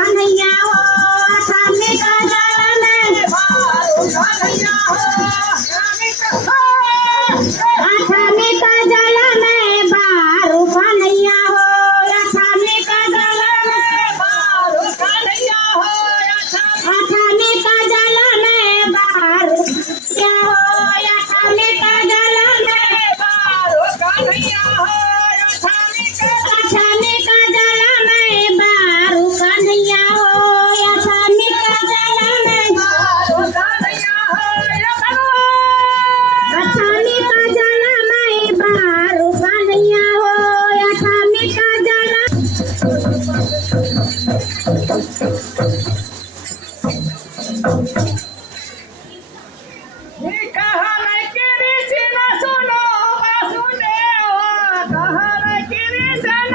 कन्हैया हो अठाने का जल में बारू कन्हैया हो अठाने का जल में बारू कन्हैया हो अठाने का जल में बारू कन्हैया हो अठाने का जल में बारू क्या हो अठाने का जल में बारू कन्हैया हो अठाने का जल में बारू कन्हैया हो अठाने का जल में बारू कन्हैया हो अठाने का जल में बारू कन्हैया हो अठाने का जल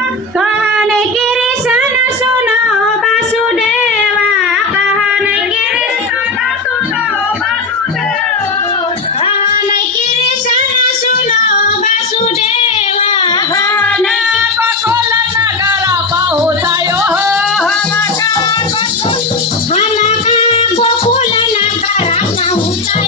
कहने कृष्ण सुनो वासुदेवा कहने कृष्ण सुनो वासुदेवा कहने कृष्ण सुनो वासुदेवा कहने गोकुल नगर पहुँचायो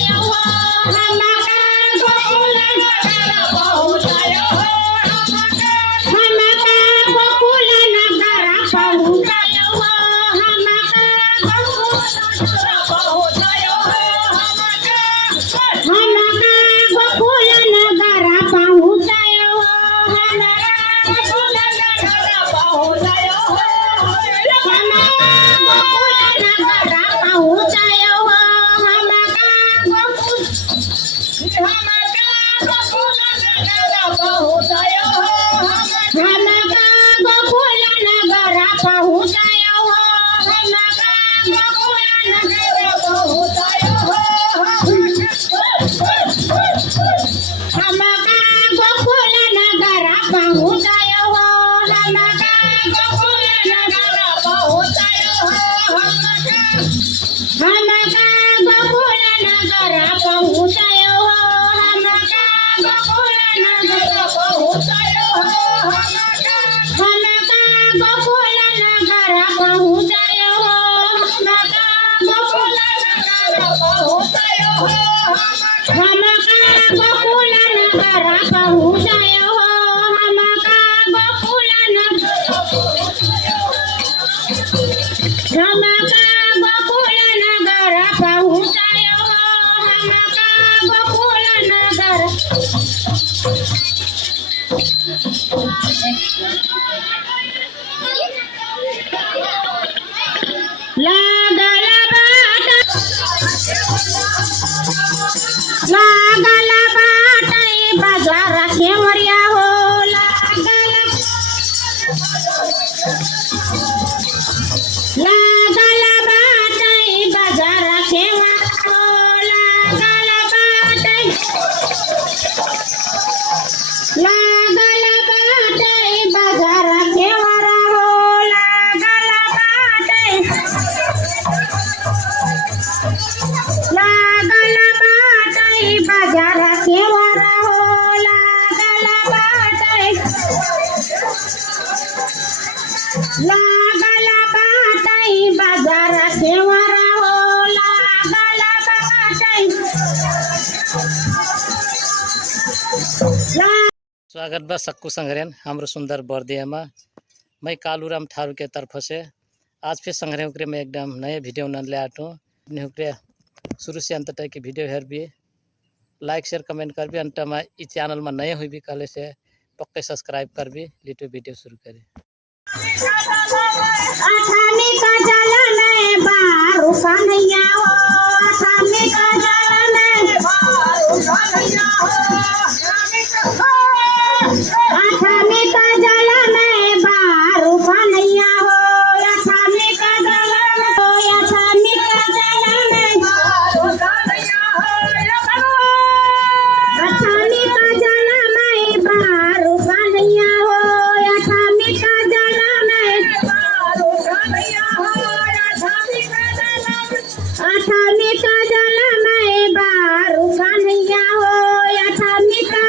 हमका गोकुल नगर पहुँचायो हमका गोकुल नगर पहुँचायो लागल बाटे बाजार केवड़िया हो लागल बाटे बाजार केवड़िया हो लागल बाटे बाजार केवड़ा हो लागल बाटे बाजार केवड़ा हो लागल बाटे बाजार केवड़ा हो लागल बाटे स्वागत बा सक्कू संग्रहण हाम्रो सुंदर बर्दिया में मैं कालूराम ठारू के तरफ से आज फिर संग्रह के मैं एकदम नए वीडियो न ले आटो शुरू से अंत तक की वीडियो हेर भी लाइक शेयर कमेंट कर भी अंत में इस चैनल में नए हुई भी कल से पक्के सब्सक्राइब कर भी लिटो वीडियो शुरू करें। अठाने का जल में बारू कन्हैया हो अठाने का जल में बारू कन्हैया हो अठाने का जल में बारू कन्हैया हो अठाने का जल में अठाने का जल में बारू कन्हैया हो अठाने का जल में बारू कन्हैया हो अठाने का जल में बारू कन्हैया हो अठाने का जल में बारू कन्हैया हो अठाने का